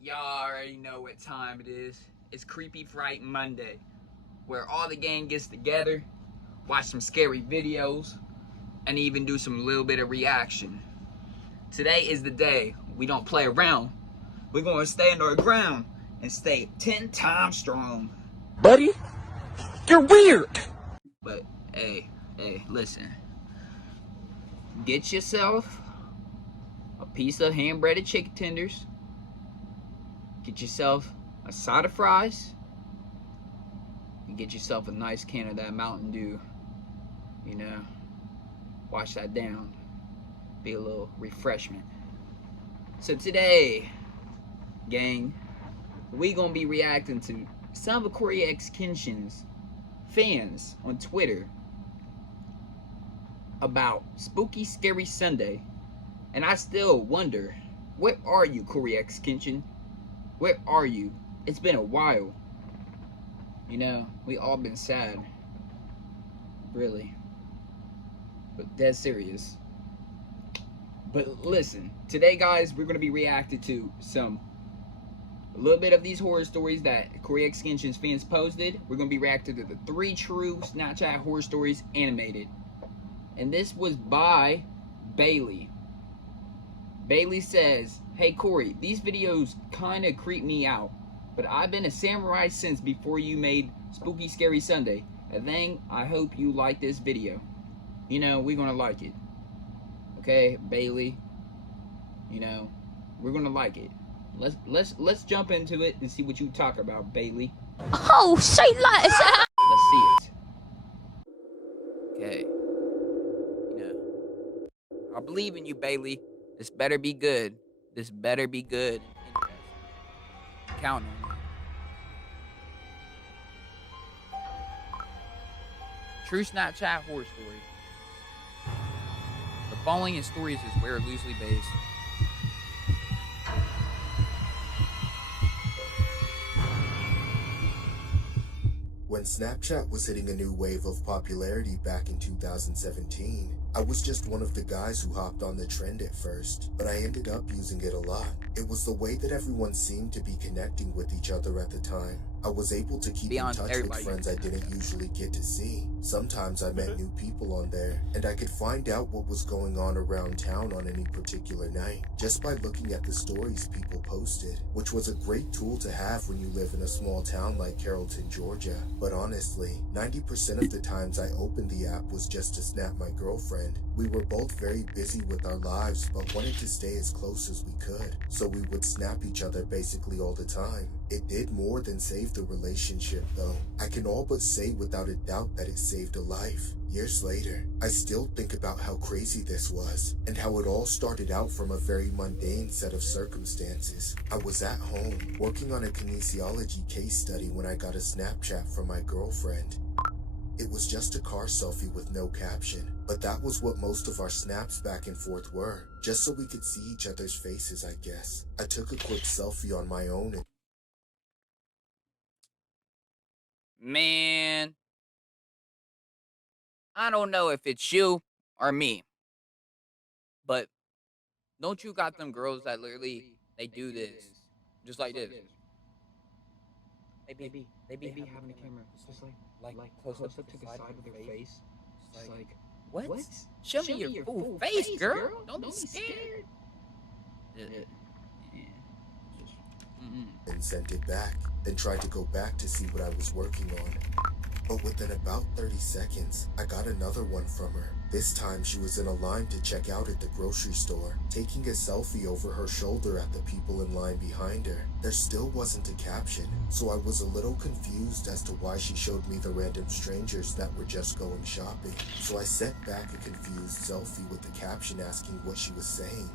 Y'all already know what time it is. It's Creepy Fright Monday, where all the gang gets together, watch some scary videos, and even do some little bit of reaction. Today is the day we don't play around. We're gonna stand our ground and stay 10 times strong. Buddy, you're weird. But listen. Get yourself a piece of hand-breaded chicken tenders. Get yourself a side of fries. And get yourself a nice can of that Mountain Dew. You know, wash that down. Be a little refreshment. So today, gang, we gonna be reacting to some of Corey X Kenshin's fans on Twitter about Spooky Scary Sunday. And I still wonder, where are you, Corey X Kenshin? Where are you? It's been a while. You know, we all been sad. Really. But dead serious. But listen, today guys, we're gonna be reacting to a little bit of these horror stories that Corey X Kenshin's fans posted. We're gonna be reacting to the 3 true Snapchat horror stories animated. And this was by Bailey. Bailey says, "Hey Corey, these videos kinda creep me out, but I've been a samurai since before you made Spooky Scary Sunday. And then I hope you like this video." You know, we're gonna like it. Okay, Bailey. You know, we're gonna like it. Let's jump into it and see what you talk about, Bailey. Oh, say less. Let's see it. Okay. You know, I believe in you, Bailey. This better be good. This better be good. Count on me. True Snapchat horror story. The following in stories is where loosely based. When Snapchat was hitting a new wave of popularity back in 2017, I was just one of the guys who hopped on the trend at first, but I ended up using it a lot. It was the way that everyone seemed to be connecting with each other at the time. I was able to keep in touch with friends I didn't usually get to see. Sometimes I met new people on there, and I could find out what was going on around town on any particular night, just by looking at the stories people posted, which was a great tool to have when you live in a small town like Carrollton, Georgia. But honestly, 90% of the times I opened the app was just to snap my girlfriend. We were both very busy with our lives, but wanted to stay as close as we could, so we would snap each other basically all the time. It did more than save the relationship though. I can all but say without a doubt that it saved a life. Years later, I still think about how crazy this was, and how it all started out from a very mundane set of circumstances. I was at home, working on a kinesiology case study when I got a Snapchat from my girlfriend. It was just a car selfie with no caption, but that was what most of our snaps back and forth were, just so we could see each other's faces, I guess. I took a quick selfie on my own and Man, I don't know if it's you or me, but don't you got them girls that literally, they do this, just like this. They be having the camera just like close up to the side of their face. Just like, what? Show me your full face, girl. Don't be scared. and sent it back, then tried to go back to see what I was working on. But within about 30 seconds, I got another one from her. This time she was in a line to check out at the grocery store, taking a selfie over her shoulder at the people in line behind her. There still wasn't a caption, so I was a little confused as to why she showed me the random strangers that were just going shopping. So I sent back a confused selfie with the caption asking what she was saying.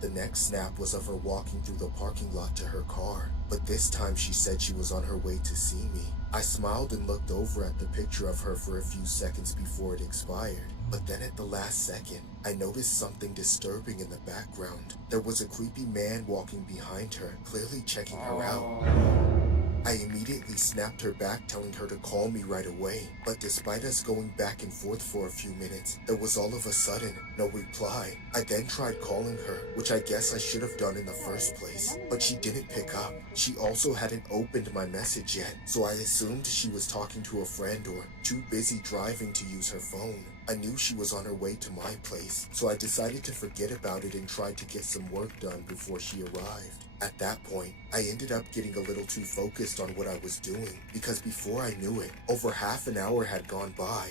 The next snap was of her walking through the parking lot to her car, but this time she said she was on her way to see me. I smiled and looked over at the picture of her for a few seconds before it expired, but then at the last second, I noticed something disturbing in the background. There was a creepy man walking behind her, clearly checking her out. I immediately snapped her back, telling her to call me right away. But despite us going back and forth for a few minutes, there was all of a sudden no reply. I then tried calling her, which I guess I should have done in the first place, but she didn't pick up. She also hadn't opened my message yet, so I assumed she was talking to a friend or too busy driving to use her phone. I knew she was on her way to my place, so I decided to forget about it and tried to get some work done before she arrived. At that point, I ended up getting a little too focused on what I was doing, because before I knew it, over half an hour had gone by.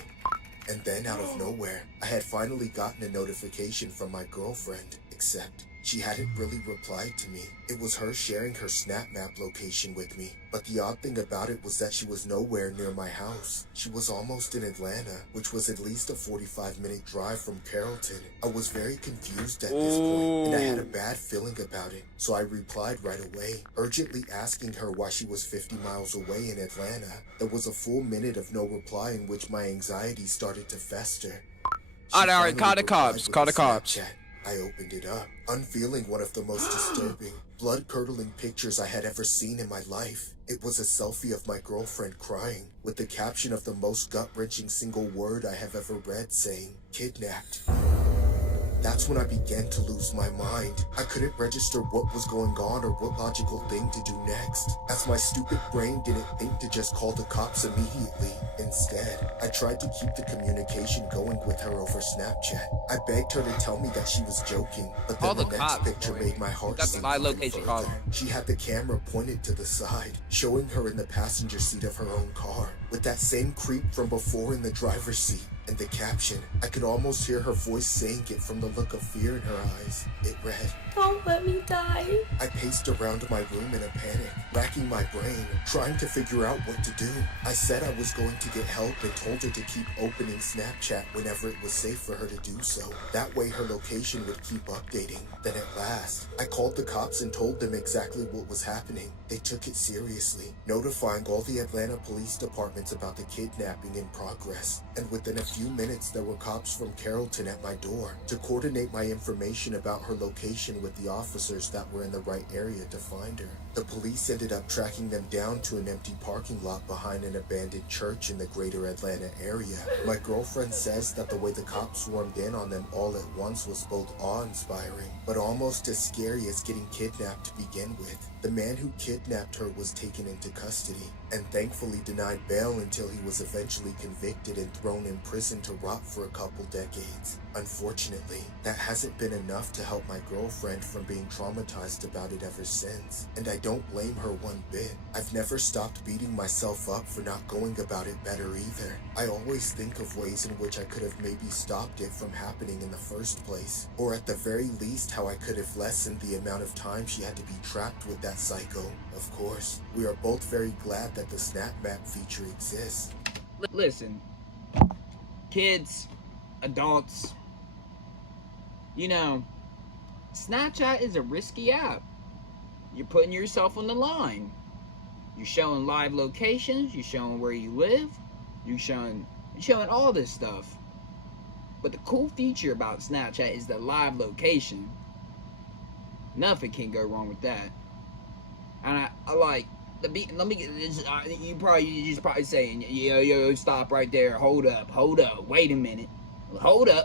And then out of nowhere, I had finally gotten a notification from my girlfriend, except she hadn't really replied to me. It was her sharing her Snap Map location with me, but the odd thing about it was that she was nowhere near my house. She was almost in Atlanta, which was at least a 45-minute drive from Carrollton. I was very confused at this point, and I had a bad feeling about it, so I replied right away, urgently asking her why she was 50 miles away in Atlanta. There was a full minute of no reply in which my anxiety started to fester. Alright, call the cops, call the cops. I opened it up, unveiling one of the most disturbing, blood-curdling pictures I had ever seen in my life. It was a selfie of my girlfriend crying, with the caption of the most gut-wrenching single word I have ever read saying, "Kidnapped." That's when I began to lose my mind. I couldn't register what was going on or what logical thing to do next, as my stupid brain didn't think to just call the cops immediately. Instead, I tried to keep the communication going with her over Snapchat. I begged her to tell me that she was joking, but then the next picture made my heart sink even further. She had the camera pointed to the side, showing her in the passenger seat of her own car, with that same creep from before in the driver's seat. And the caption, I could almost hear her voice saying it from the look of fear in her eyes. It read, Don't let me die. I paced around my room in a panic, racking my brain, trying to figure out what to do. I said I was going to get help and told her to keep opening Snapchat whenever it was safe for her to do so. That way her location would keep updating. Then at last, I called the cops and told them exactly what was happening. They took it seriously, notifying all the Atlanta police departments about the kidnapping in progress. And within a few minutes, there were cops from Carrollton at my door to coordinate my information about her location with the officers that were in the right area to find her. The police ended up tracking them down to an empty parking lot behind an abandoned church in the greater Atlanta area. My girlfriend says that the way the cops swarmed in on them all at once was both awe-inspiring, but almost as scary as getting kidnapped to begin with. The man who kidnapped her was taken into custody and thankfully denied bail until he was eventually convicted and thrown in prison to rot for a couple decades. Unfortunately, that hasn't been enough to help my girlfriend from being traumatized about it ever since, and I don't blame her one bit. I've never stopped beating myself up for not going about it better either. I always think of ways in which I could have maybe stopped it from happening in the first place, or at the very least how I could have lessened the amount of time she had to be trapped with that psycho. Of course, we are both very glad that the Snap Map feature exists. Listen, kids, adults, you know, Snapchat is a risky app. You're putting yourself on the line. You're showing live locations, you're showing where you live, you're showing all this stuff. But the cool feature about Snapchat is the live location. Nothing can go wrong with that. And I like the beat. Let me get this. You just probably saying, yo, stop right there. Hold up, wait a minute.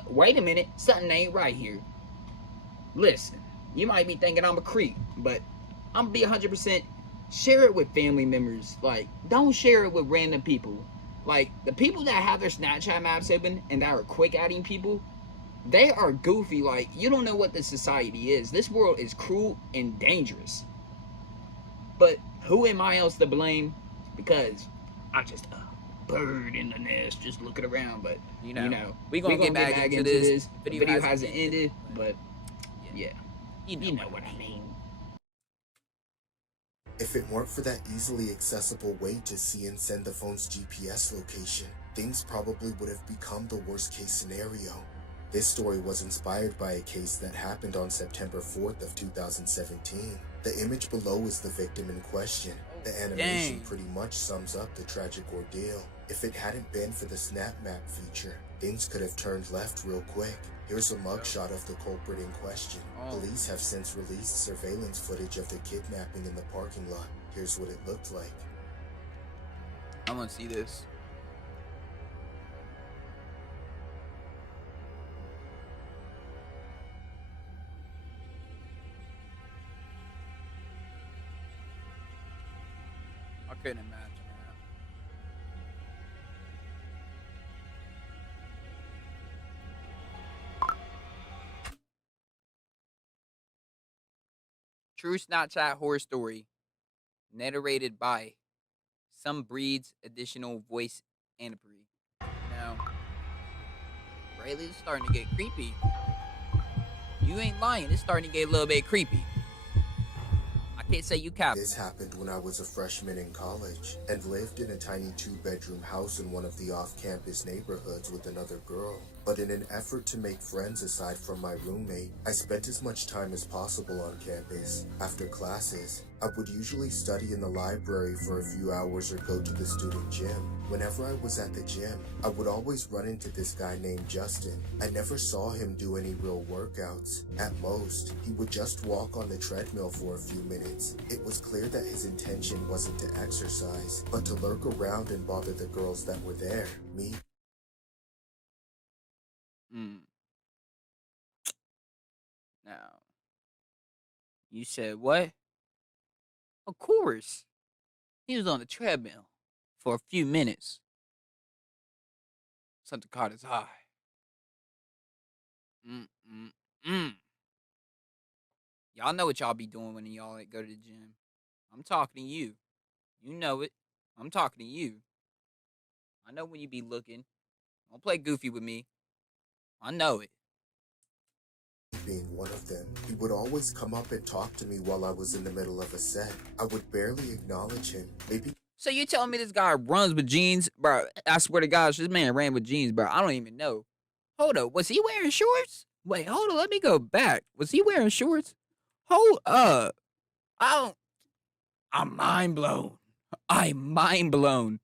Wait a minute. Something ain't right here. Listen, you might be thinking I'm a creep, but I'm gonna be 100%. Share it with family members. Like, don't share it with random people. Like, the people that have their Snapchat maps open and that are quick adding people, they are goofy. Like, you don't know what this society is. This world is cruel and dangerous. But who am I else to blame? Because I'm just a bird in the nest, just looking around. But you know, we're gonna get back into this. The video hasn't ended, but yeah, you know what I mean. If it weren't for that easily accessible way to see and send the phone's GPS location, things probably would have become the worst case scenario. This story was inspired by a case that happened on September 4th of 2017. The image below is the victim in question. The animation pretty much sums up the tragic ordeal. If it hadn't been for the Snap Map feature, things could have turned left real quick. Here's a mugshot of the culprit in question. Police have since released surveillance footage of the kidnapping in the parking lot. Here's what it looked like. I want to see this. I couldn't imagine that. True Snapchat horror story, narrated by Some Breeds Additional Voice Anapry. Now, Rayleigh's starting to get creepy. You ain't lying. It's starting to get a little bit creepy. I can't say you cap. This happened when I was a freshman in college and lived in a tiny 2-bedroom house in one of the off-campus neighborhoods with another girl. But in an effort to make friends aside from my roommate, I spent as much time as possible on campus. After classes, I would usually study in the library for a few hours or go to the student gym. Whenever I was at the gym, I would always run into this guy named Justin. I never saw him do any real workouts. At most, he would just walk on the treadmill for a few minutes. It was clear that his intention wasn't to exercise, but to lurk around and bother the girls that were there. Me. Now, you said what? Of course. He was on the treadmill for a few minutes. Something caught his eye. Y'all know what y'all be doing when y'all go to the gym. I'm talking to you. You know it. I'm talking to you. I know when you be looking. Don't play goofy with me. I know it. Being one of them, he would always come up and talk to me while I was in the middle of a set. I would barely acknowledge him. Maybe. So you telling me this guy runs with jeans? Bro, I swear to God, this man ran with jeans, bro. I don't even know. Hold up, was he wearing shorts? Wait, hold on, let me go back. Was he wearing shorts? Hold up. I'm mind blown. I'm mind blown.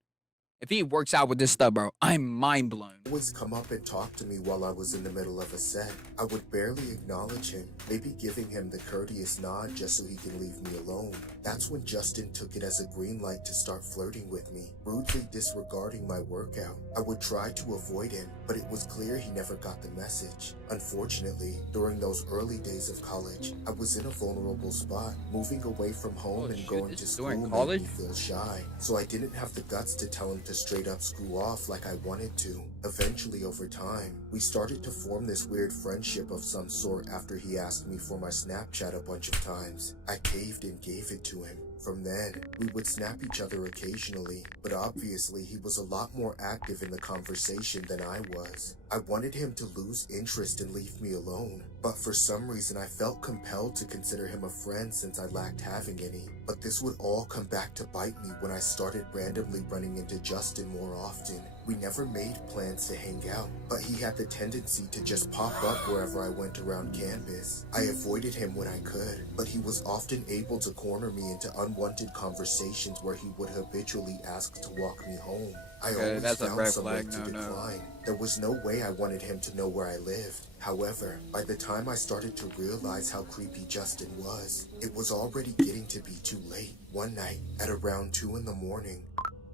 If he works out with this stuff, bro, I'm mind blown. Always come up and talk to me while I was in the middle of a set. I would barely acknowledge him, maybe giving him the courteous nod just so he can leave me alone. That's when Justin took it as a green light to start flirting with me, rudely disregarding my workout. I would try to avoid him, but it was clear he never got the message. Unfortunately, during those early days of college, I was in a vulnerable spot. Moving away from home and going to school made me feel shy, so I didn't have the guts to tell him to straight up screw off like I wanted to. Eventually, over time, we started to form this weird friendship of some sort after he asked me for my Snapchat a bunch of times. I caved and gave it to him. From then, we would snap each other occasionally, but obviously he was a lot more active in the conversation than I was. I wanted him to lose interest and leave me alone, but for some reason I felt compelled to consider him a friend since I lacked having any. But this would all come back to bite me when I started randomly running into Justin more often. We never made plans to hang out, but he had the tendency to just pop up wherever I went around campus. I avoided him when I could, but he was often able to corner me into unwanted conversations where he would habitually ask to walk me home. I always found some way to decline. There was no way I wanted him to know where I lived. However, by the time I started to realize how creepy Justin was, it was already getting to be too late. One night, at around 2 in the morning,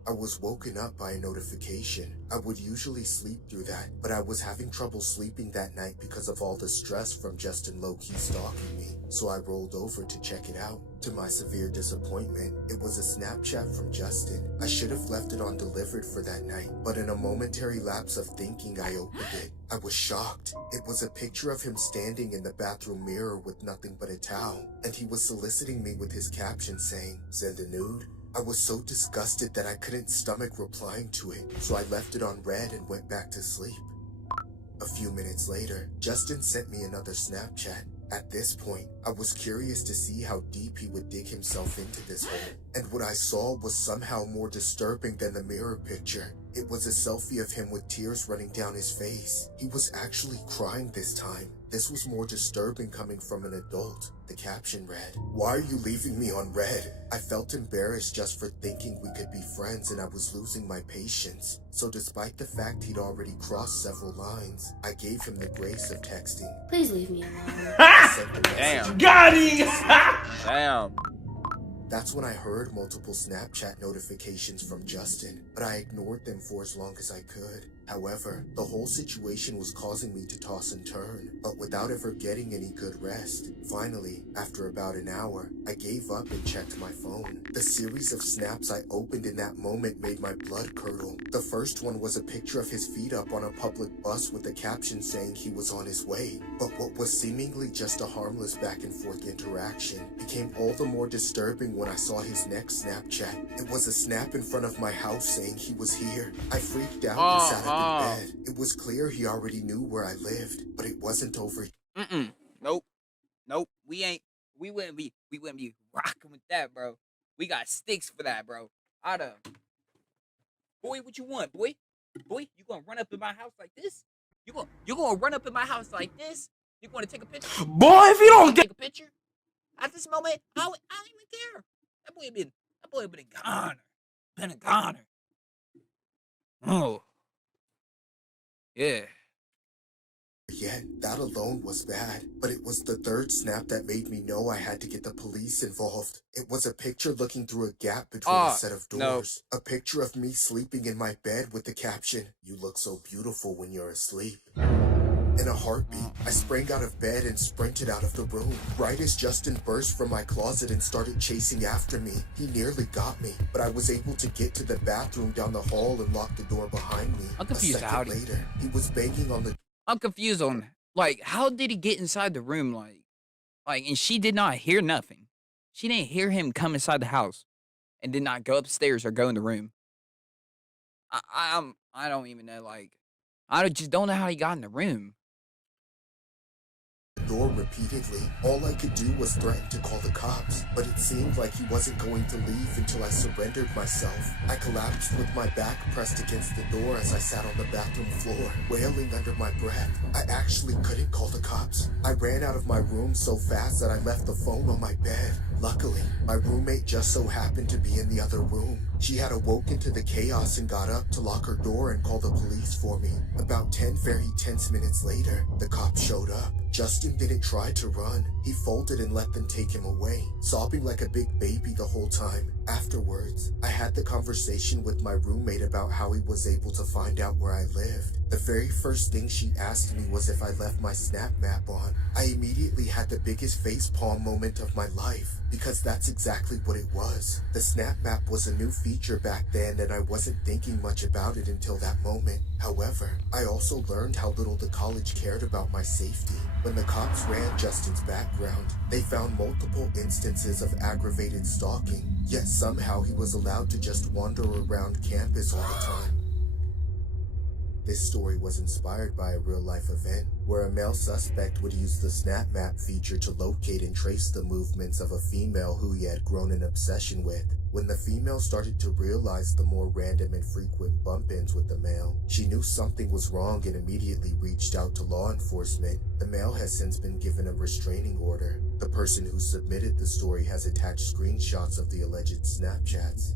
I was woken up by a notification. I would usually sleep through that, but I was having trouble sleeping that night because of all the stress from Justin low-key stalking me, so I rolled over to check it out. To my severe disappointment, it was a Snapchat from Justin. I should have left it on delivered for that night, but in a momentary lapse of thinking, I opened it. I was shocked. It was a picture of him standing in the bathroom mirror with nothing but a towel, and he was soliciting me with his caption saying, "Send a nude?" I was so disgusted that I couldn't stomach replying to it, so I left it on read and went back to sleep. A few minutes later, Justin sent me another Snapchat. At this point, I was curious to see how deep he would dig himself into this hole, and what I saw was somehow more disturbing than the mirror picture. It was a selfie of him with tears running down his face. He was actually crying this time. This was more disturbing coming from an adult. The caption read, "Why are you leaving me on red?" I felt embarrassed just for thinking we could be friends, and I was losing my patience. So despite the fact he'd already crossed several lines, I gave him the grace of texting. Please leave me alone. I sent the message. Damn. Got him! Damn. That's when I heard multiple Snapchat notifications from Justin, but I ignored them for as long as I could. However, the whole situation was causing me to toss and turn, but without ever getting any good rest. Finally, after about an hour, I gave up and checked my phone. The series of snaps I opened in that moment made my blood curdle. The first one was a picture of his feet up on a public bus with a caption saying he was on his way. But what was seemingly just a harmless back and forth interaction became all the more disturbing when I saw his next Snapchat. It was a snap in front of my house saying he was here. I freaked out and sat up in bed. It was clear he already knew where I lived, but it wasn't over. Nope. We wouldn't be rocking with that, bro. We got sticks for that, bro. Boy, what you want, boy? Boy, you gonna run up in my house like this? You gonna run up in my house like this? You gonna take a picture? Boy, if you don't get Take a picture? At this moment, I don't even care. That boy been a goner. Been a goner. Oh. Yeah. Yet, that alone was bad, but it was the third snap that made me know I had to get the police involved. It was a picture looking through a gap between a set of doors. A picture of me sleeping in my bed with the caption, "You look so beautiful when you're asleep." In a heartbeat, I sprang out of bed and sprinted out of the room. Right as Justin burst from my closet and started chasing after me, he nearly got me, but I was able to get to the bathroom down the hall and lock the door behind me. I'm confused. A second later, he was banging on the I'm confused on, like, how did he get inside the room, and she did not hear nothing. She didn't hear him come inside the house and did not go upstairs or go in the room. I don't even know, I just don't know how he got in the room. door repeatedly. All I could do was threaten to call the cops, but it seemed like he wasn't going to leave until I surrendered myself. I collapsed with my back pressed against the door as I sat on the bathroom floor, wailing under my breath. I actually couldn't call the cops. I ran out of my room so fast that I left the phone on my bed. Luckily, my roommate just so happened to be in the other room. She had awoken to the chaos and got up to lock her door and call the police for me. About 10 very tense minutes later, the cops showed up. Justin didn't try to run. He folded and let them take him away, sobbing like a big baby the whole time. Afterwards, I had the conversation with my roommate about how he was able to find out where I lived. The very first thing she asked me was if I left my Snap Map on. I immediately had the biggest facepalm moment of my life, because that's exactly what it was. The Snap Map was a new feature back then, and I wasn't thinking much about it until that moment. However, I also learned how little the college cared about my safety. When the cops ran Justin's background, they found multiple instances of aggravated stalking, yet somehow he was allowed to just wander around campus all the time. This story was inspired by a real-life event where a male suspect would use the Snap Map feature to locate and trace the movements of a female who he had grown an obsession with. When the female started to realize the more random and frequent bump-ins with the male, she knew something was wrong and immediately reached out to law enforcement. The male has since been given a restraining order. The person who submitted the story has attached screenshots of the alleged Snapchats.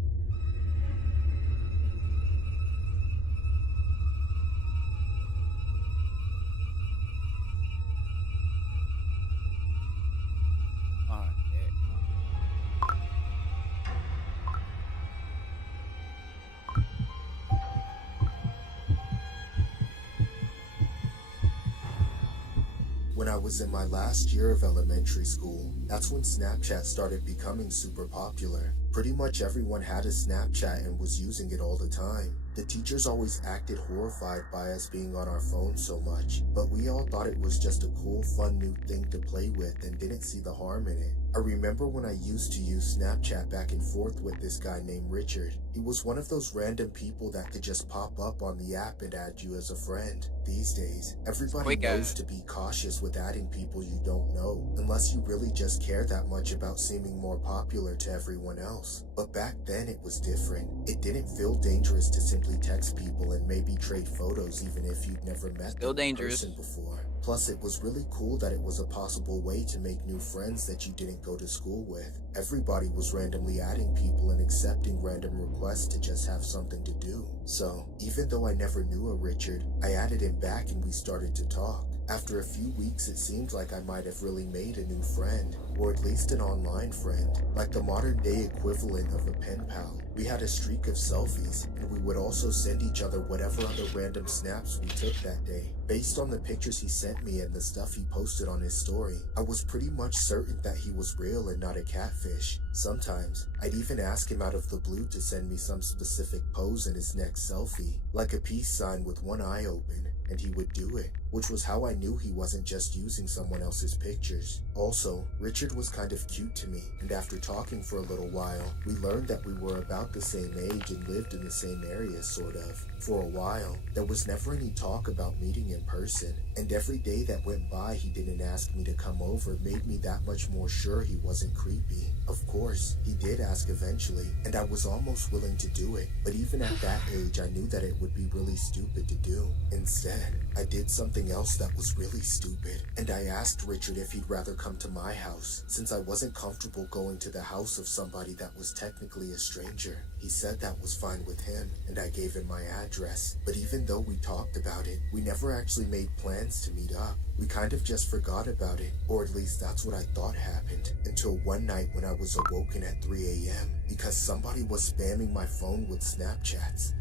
When I was in my last year of elementary school, that's when Snapchat started becoming super popular. Pretty much everyone had a Snapchat and was using it all the time. The teachers always acted horrified by us being on our phones so much, but we all thought it was just a cool, fun new thing to play with and didn't see the harm in it. I remember when I used to use Snapchat back and forth with this guy named Richard. He was one of those random people that could just pop up on the app and add you as a friend. These days, everybody knows to be cautious with adding people you don't know, unless you really just care that much about seeming more popular to everyone else. But back then it was different. It didn't feel dangerous to simply text people and maybe trade photos even if you'd never met them in person before. Plus, it was really cool that it was a possible way to make new friends that you didn't go to school with. Everybody was randomly adding people and accepting random requests to just have something to do. So, even though I never knew a Richard, I added him back and we started to talk. After a few weeks, it seemed like I might have really made a new friend. or at least an online friend, like the modern day equivalent of a pen pal. We had a streak of selfies, and we would also send each other whatever other random snaps we took that day. Based on the pictures he sent me and the stuff he posted on his story, I was pretty much certain that he was real and not a catfish. Sometimes, I'd even ask him out of the blue to send me some specific pose in his next selfie, like a peace sign with one eye open, and he would do it, which was how I knew he wasn't just using someone else's pictures. Also, Richard was kind of cute to me, and after talking for a little while, we learned that we were about the same age and lived in the same area, sort of. For a while, there was never any talk about meeting in person, and every day that went by he didn't ask me to come over made me that much more sure he wasn't creepy. Of course, he did ask eventually, and I was almost willing to do it, but even at that age I knew that it would be really stupid to do. Instead, I did something else that was really stupid, and I asked Richard if he'd rather come to my house, since I wasn't comfortable going to the house of somebody that was technically a stranger. He said that was fine with him, and I gave him my address, but even though we talked about it, we never actually made plans to meet up. We kind of just forgot about it, or at least that's what I thought happened, until one night when I was awoken at 3 a.m. because somebody was spamming my phone with Snapchats.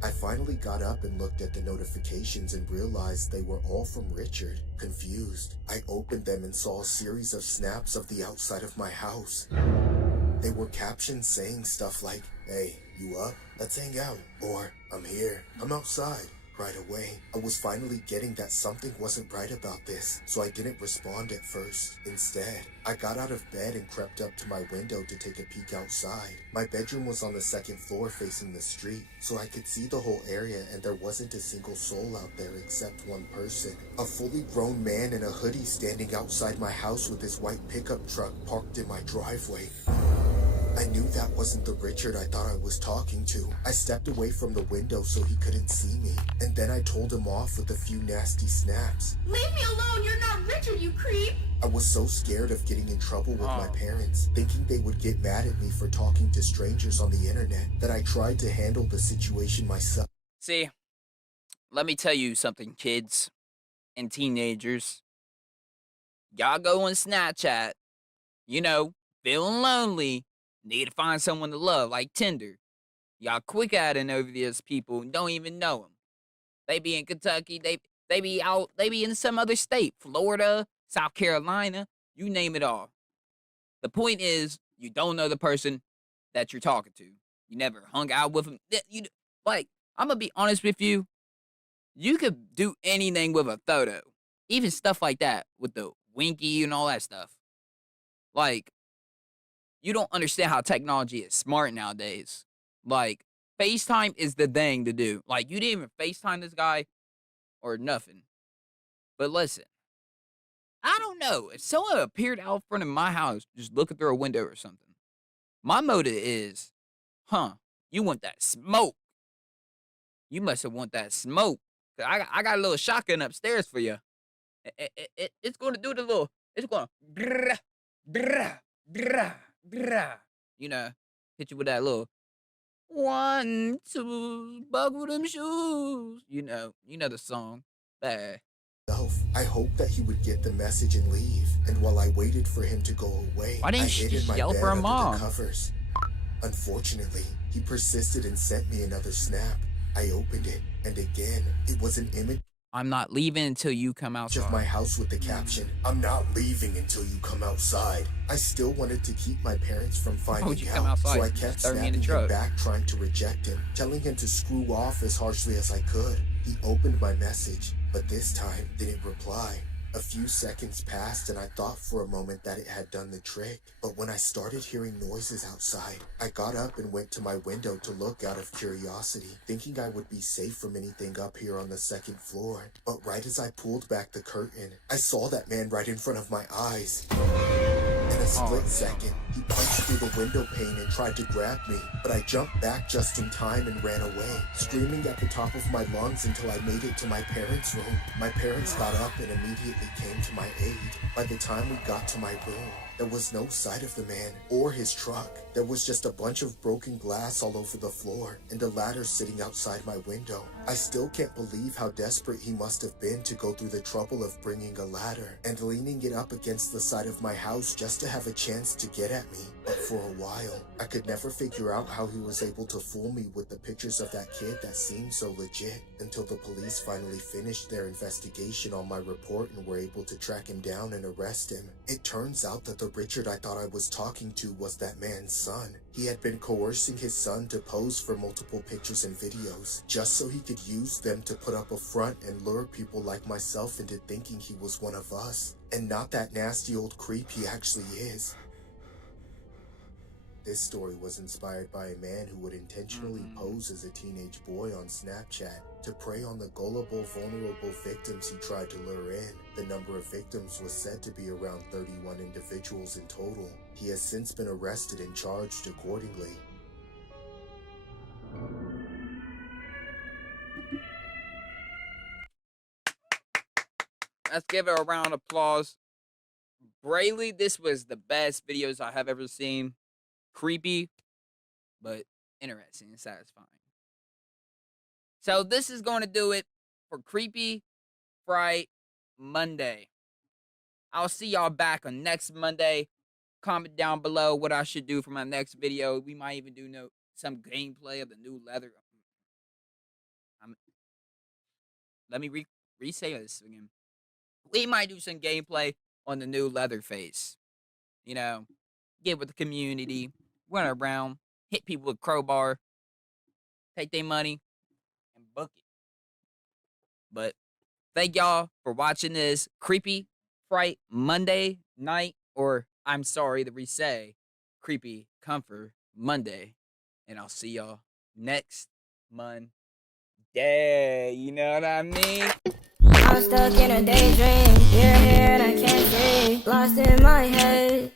I finally got up and looked at the notifications and realized they were all from Richard. Confused, I opened them and saw a series of snaps of the outside of my house. They were captions saying stuff like, "Hey, you up? Let's hang out," or "I'm here, I'm outside." Right away, I was finally getting that something wasn't right about this, so I didn't respond at first. Instead, I got out of bed and crept up to my window to take a peek outside. My bedroom was on the second floor facing the street, so I could see the whole area and there wasn't a single soul out there except one person. A fully grown man in a hoodie standing outside my house with his white pickup truck parked in my driveway. I knew that wasn't the Richard I thought I was talking to. I stepped away from the window so he couldn't see me, and then I told him off with a few nasty snaps. "Leave me alone, you're not Richard, you creep!" I was so scared of getting in trouble with my parents, thinking they would get mad at me for talking to strangers on the internet, that I tried to handle the situation myself. See, let me tell you something, kids and teenagers. Y'all go on Snapchat, feeling lonely, need to find someone to love, like Tinder. Y'all quick adding over these people and don't even know them. They be in Kentucky, they be in some other state, Florida, South Carolina, you name it all. The point is, you don't know the person that you're talking to. You never hung out with them. I'm gonna be honest with you. You could do anything with a photo, even stuff like that with the winky and all that stuff. You don't understand how technology is smart nowadays. FaceTime is the thing to do. You didn't even FaceTime this guy or nothing. But listen, I don't know. If someone appeared out front of my house, just looking through a window or something, my motive is, you want that smoke. You must have want that smoke. I got a little shotgun upstairs for you. It's going to do the little, it's going to, hit you with that little 1, 2, buckle them shoes. You know the song. I hoped that he would get the message and leave, and while I waited for him to go away, why didn't I you hid in just my yell bed for a under mom? the covers. Unfortunately, he persisted and sent me another snap. I opened it, and again, it was an image I'm not leaving until you come outside. of my house with the caption, "I'm not leaving until you come outside." I still wanted to keep my parents from finding would you come out, outside? so I You kept just throw me in snapping the him truck. back, trying to reject him, telling him to screw off as harshly as I could. He opened my message, but this time didn't reply. A few seconds passed and I thought for a moment that it had done the trick, but when I started hearing noises outside, I got up and went to my window to look out of curiosity, thinking I would be safe from anything up here on the second floor. But right as I pulled back the curtain, I saw that man right in front of my eyes. In a split second, He punched through the window pane and tried to grab me, but I jumped back just in time and ran away, screaming at the top of my lungs until I made it to my parents' room. My parents got up and immediately came to my aid. By the time we got to my room, there was no sight of the man or his truck. There was just a bunch of broken glass all over the floor and a ladder sitting outside my window. I still can't believe how desperate he must have been to go through the trouble of bringing a ladder and leaning it up against the side of my house just to have a chance to get at me. But for a while, I could never figure out how he was able to fool me with the pictures of that kid that seemed so legit, until the police finally finished their investigation on my report and were able to track him down and arrest him. It turns out that the Richard I thought I was talking to was that man's son. He had been coercing his son to pose for multiple pictures and videos, just so he could use them to put up a front and lure people like myself into thinking he was one of us, and not that nasty old creep he actually is. This story was inspired by a man who would intentionally pose as a teenage boy on Snapchat to prey on the gullible, vulnerable victims he tried to lure in. The number of victims was said to be around 31 individuals in total. He has since been arrested and charged accordingly. Let's give it a round of applause. Brayley, this was the best videos I have ever seen. Creepy, but interesting and satisfying. So this is going to do it for Creepy Fright Monday. I'll see y'all back on next Monday. Comment down below what I should do for my next video. We might even do some gameplay of the new leather. Let me re-say this again. We might do some gameplay on the new Leatherface. You know, get with the community, run around, hit people with a crowbar, take their money, and book it. But thank y'all for watching this Creepy Fright Monday night, or I'm sorry to re-say, Creepy Comfort Monday. And I'll see y'all next Monday. You know what I mean? I'm stuck in a daydream. You're here and I can't see. Lost in my head.